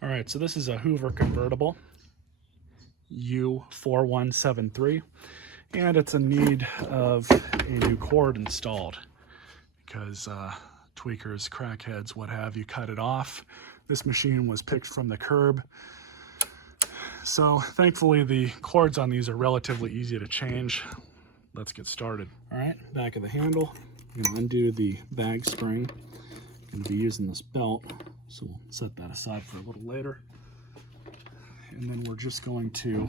All right, so this is a Hoover Convertible, U4173, and it's in need of a new cord installed because tweakers, crackheads, what have you, cut it off. This machine was picked from the curb. So thankfully the cords on these are relatively easy to change. Let's get started. All right, back of the handle, I'm gonna undo the bag spring. I'm gonna be using this belt, so we'll set that aside for a little later. And then we're just going to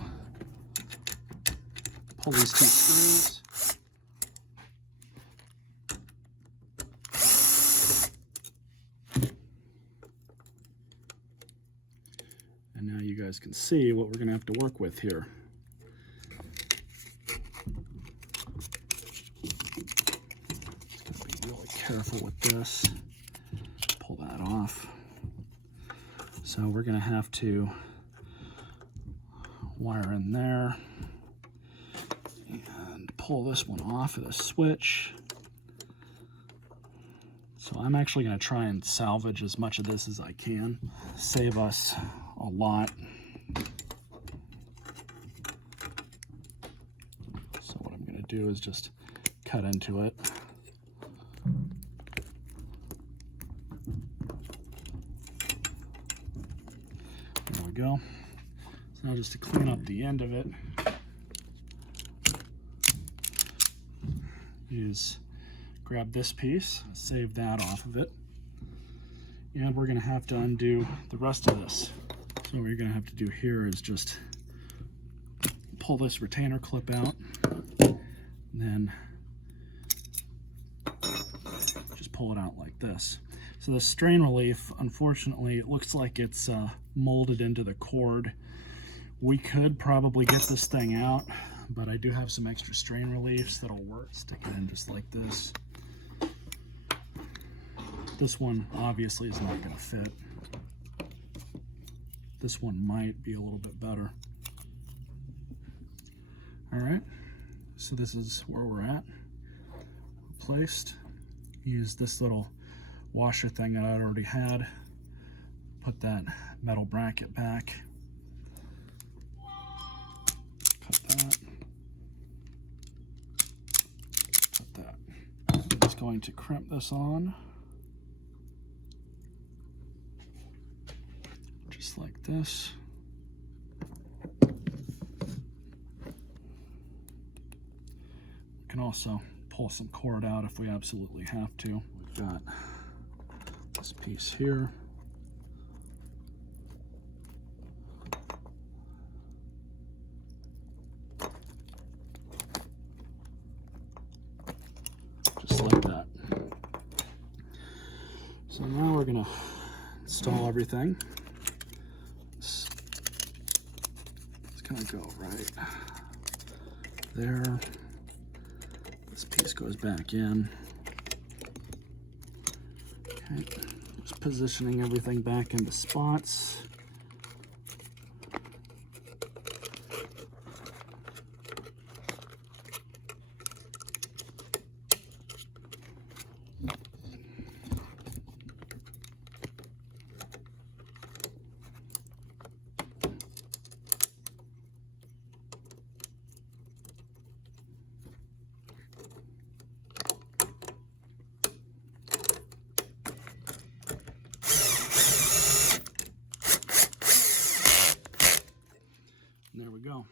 pull these two screws. And now you guys can see what we're gonna have to work with here. Just gotta be really careful with this. Pull that off. So we're gonna have to wire in there and pull this one off of the switch. So I'm actually going to try and salvage as much of this as I can, save us a lot. So what I'm going to do is just cut into it. There we go. So now just to clean up the end of it, is grab this piece, save that off of it, and we're going to have to undo the rest of this. So what you're going to have to do here is just pull this retainer clip out, and then just pull it out like this. So the strain relief, unfortunately, it looks like it's molded into the cord. We could probably get this thing out, but I do have some extra strain reliefs that'll work. Stick it in just like this. This one obviously is not going to fit. This one might be a little bit better. All right, so this is where we're at. Placed. Use this little washer thing that I already had. Put that metal bracket back. Cut that. Cut that. I'm just going to crimp this on. Just like this. We can also pull some cord out if we absolutely have to. We've got this piece here. Just like that. So now we're gonna install everything. It's gonna go right there. This piece goes back in. Okay, just positioning everything back into spots. There we go.